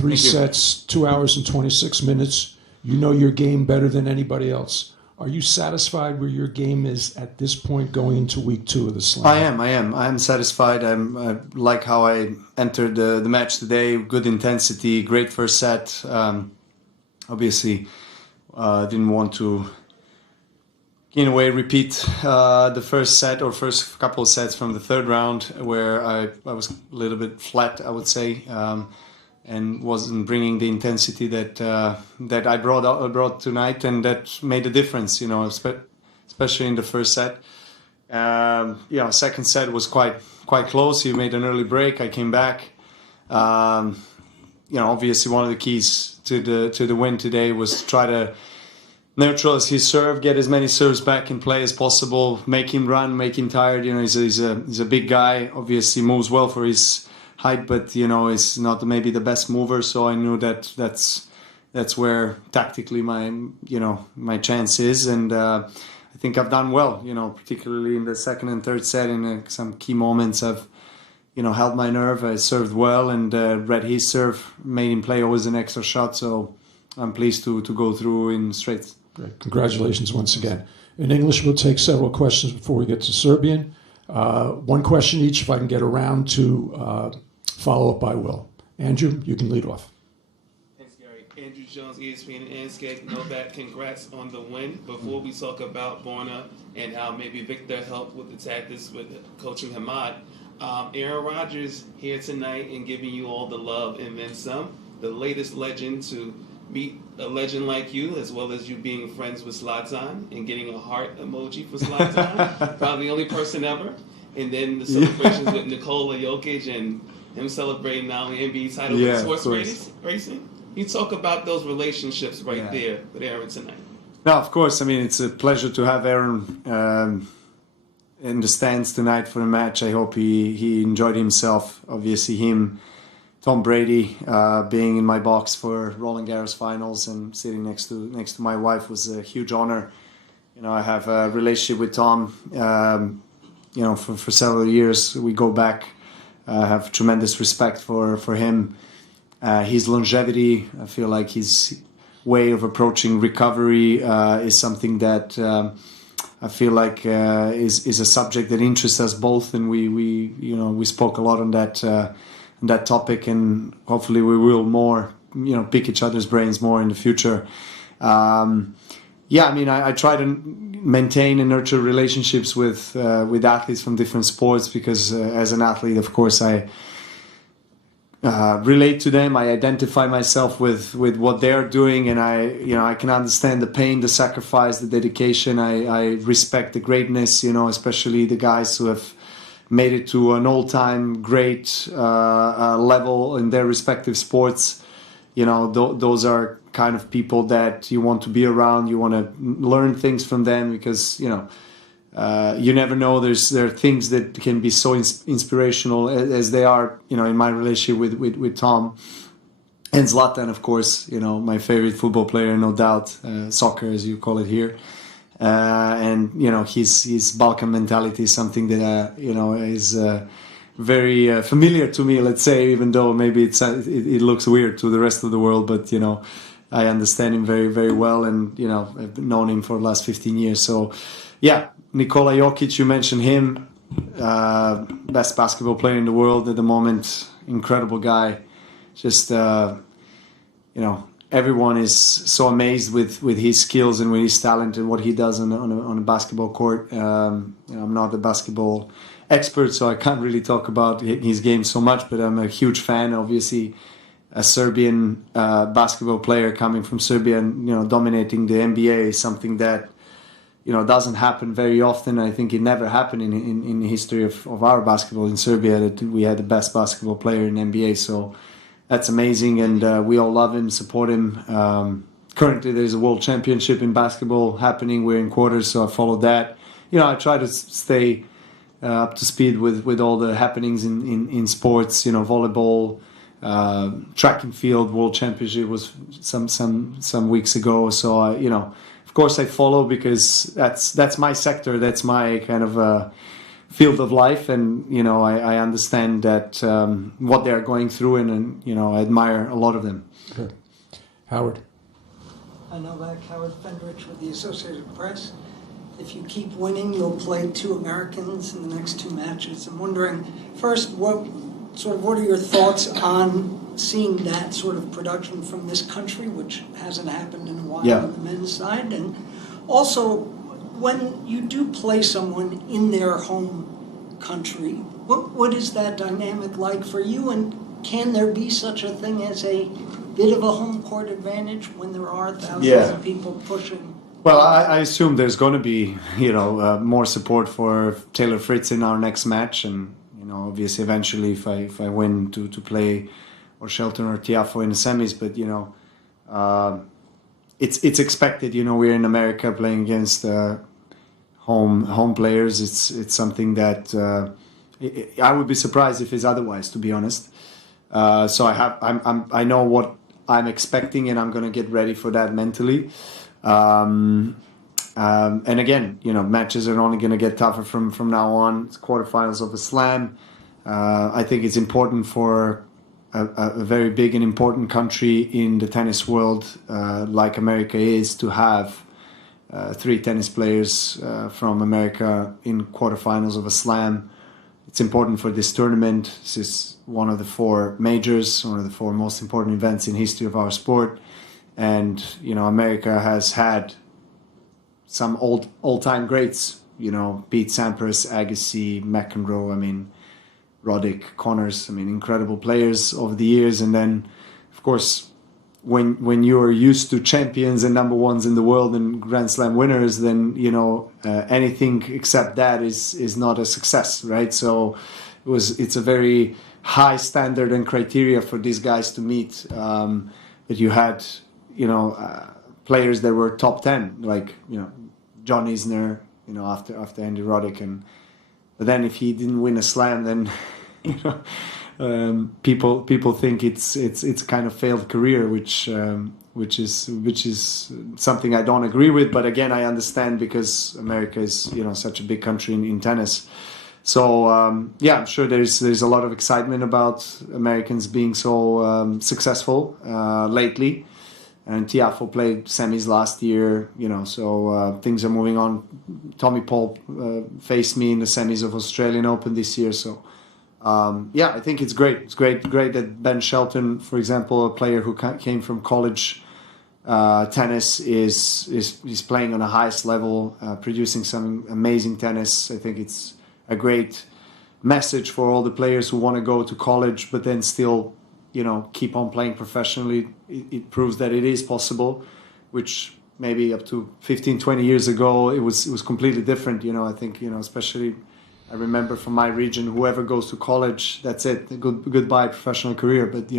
Three sets, 2 hours and 26 minutes. You know your game better than anybody else. Are you satisfied where your game is at this point going into week 2 of the slam? I am. I'm satisfied. I like how I entered the match today. Good intensity, great first set. Obviously, didn't want to, in a way, repeat the first set or first couple of sets from the third round where I was a little bit flat, I would say. And wasn't bringing the intensity that I brought tonight, and that made a difference, especially in the first set. Second set was quite close. He made an early break. I came back. Obviously one of the keys to the win today was try to neutralize his serve, get as many serves back in play as possible, make him run, make him tired. He's a big guy. Obviously moves well for his height, but is not maybe the best mover. So I knew that's where tactically my chance is, and I think I've done well. Particularly in the second and third set, in some key moments, I've held my nerve. I served well and read his serve, made him play always an extra shot. So I'm pleased to go through in straights. Great, congratulations once again. In English, we'll take several questions before we get to Serbian. One question each, if I can get around to. Follow up by Will. Andrew, you can lead off. Thanks, Gary. Andrew Jones, ESPN and Skate. Novak, congrats on the win. Before we talk about Borna and how maybe Victor helped with the tactics with coaching Hamad, Aaron Rodgers here tonight and giving you all the love and then some. The latest legend to meet a legend like you, as well as you being friends with Zlatan and getting a heart emoji for Zlatan. Probably the only person ever. And then the celebrations with Nikola Jokic and him celebrating now the NBA title with horse racing. You talk about those relationships there with Aaron tonight. No, of course. I mean, it's a pleasure to have Aaron in the stands tonight for the match. I hope he enjoyed himself. Obviously, Tom Brady being in my box for Roland Garros finals and sitting next to my wife was a huge honor. I have a relationship with Tom. For several years, we go back. I have tremendous respect for him. His longevity, I feel like his way of approaching recovery is something that I feel like is a subject that interests us both, and we spoke a lot on that topic, and hopefully we will more pick each other's brains more in the future. I try to maintain and nurture relationships with athletes from different sports because as an athlete, of course, I relate to them. I identify myself with what they're doing, and I can understand the pain, the sacrifice, the dedication. I respect the greatness, especially the guys who have made it to an all-time great level in their respective sports. Those are kind of people that you want to be around. You want to learn things from them because you never know. There are things that can be so inspirational as they are. In my relationship with Tom and Zlatan, of course. My favorite football player, no doubt, soccer as you call it here. And his Balkan mentality is something that is very familiar to me. Let's say, even though maybe it looks weird to the rest of the world, but I understand him very, very well, and I've known him for the last 15 years. So, Nikola Jokic, you mentioned him, best basketball player in the world at the moment. Incredible guy. Just everyone is so amazed with his skills and with his talent and what he does on a basketball court. I'm not a basketball expert, so I can't really talk about his game so much, but I'm a huge fan. Obviously, a Serbian basketball player coming from Serbia and dominating the NBA is something that doesn't happen very often. I think it never happened in the history of our basketball in Serbia that we had the best basketball player in the NBA. So that's amazing, and we all love him, support him. Currently, there's a world championship in basketball happening. We're in quarters, so I follow that. I try to stay up to speed with all the happenings in sports. Volleyball. Track and field world championship was some weeks ago, so of course I follow because that's my sector, that's my kind of field of life, and I understand that what they're going through, and I admire a lot of them. Good. Howard. Novak, Howard Fendrich with the Associated Press. If you keep winning, you'll play 2 Americans in the next 2 matches. I'm wondering, first, what are your thoughts on seeing that sort of production from this country, which hasn't happened in a while on the men's side? And also, when you do play someone in their home country, what is that dynamic like for you? And can there be such a thing as a bit of a home court advantage when there are thousands of people pushing? Well, I assume there's going to be, more support for Taylor Fritz in our next match, and obviously eventually if I win to play or Shelton or Tiafoe in the semis, but it's expected. We're in America playing against home players. It's something that I would be surprised if it's otherwise, to be honest. So I know what I'm expecting, and I'm going to get ready for that mentally. And again, matches are only going to get tougher from now on. It's quarterfinals of a slam. I think it's important for a very big and important country in the tennis world, like America is, to have 3 tennis players from America in quarterfinals of a slam. It's important for this tournament. This is one of the 4 majors, one of the 4 most important events in history of our sport. And, America has had some all-time greats, Pete Sampras, Agassi, McEnroe, Roddick, Connors, incredible players over the years. And then, of course, when you're used to champions and number ones in the world and Grand Slam winners, then, anything except that is not a success, right? So it's a very high standard and criteria for these guys to meet. That you had, players that were top 10, like, John Isner, after Andy Roddick. But then if he didn't win a slam, then, people think it's kind of failed career, which is something I don't agree with. But again, I understand, because America is such a big country in tennis. So I'm sure there's a lot of excitement about Americans being so successful lately. And Tiafoe played semis last year, so things are moving on. Tommy Paul faced me in the semis of Australian Open this year. So I think it's great. It's great that Ben Shelton, for example, a player who came from college tennis, is playing on the highest level, producing some amazing tennis. I think it's a great message for all the players who want to go to college but then still keep on playing professionally. It proves that it is possible, which maybe up to 15-20 years ago it was completely different. I think especially I remember from my region, whoever goes to college, that's it, goodbye professional career. But